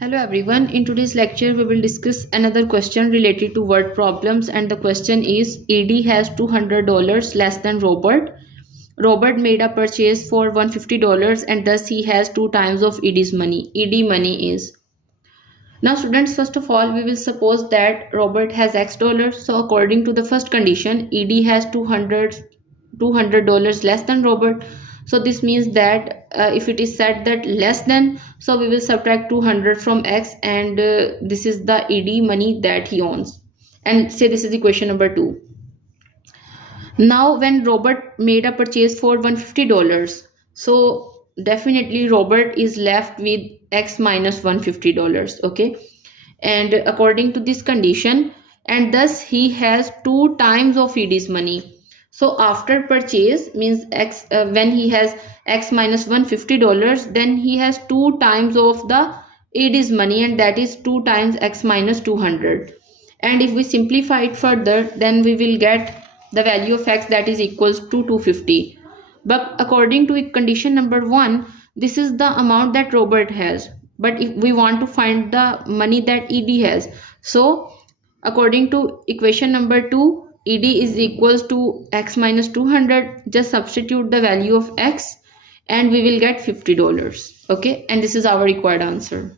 Hello everyone. In today's lecture, we will discuss another question related to word problems, and the question is ED has $200 less than Robert. Robert made a purchase for $150 and thus he has two times of ED's money. ED money is. Now students, first of all, we will suppose that Robert has X dollars. So according to the first condition, ED has $200 less than Robert. So this means that if it is said that less than, so we will subtract 200 from X, and this is the ED money that he owns. And say this is equation number 2. Now when Robert made a purchase for $150, so definitely Robert is left with X minus $150. Okay, and according to this condition, and thus he has two times of ED's money. So after purchase means X, when he has X minus $150, then he has two times of the ED's money, and that is two times X minus 200. And if we simplify it further, then we will get the value of X, that is equals to 250. But according to condition number 1, this is the amount that Robert has, but if we want to find the money that ED has, so according to equation number 2, ED is equals to X minus 200. Just substitute the value of X and we will get $50. Okay, and this is our required answer.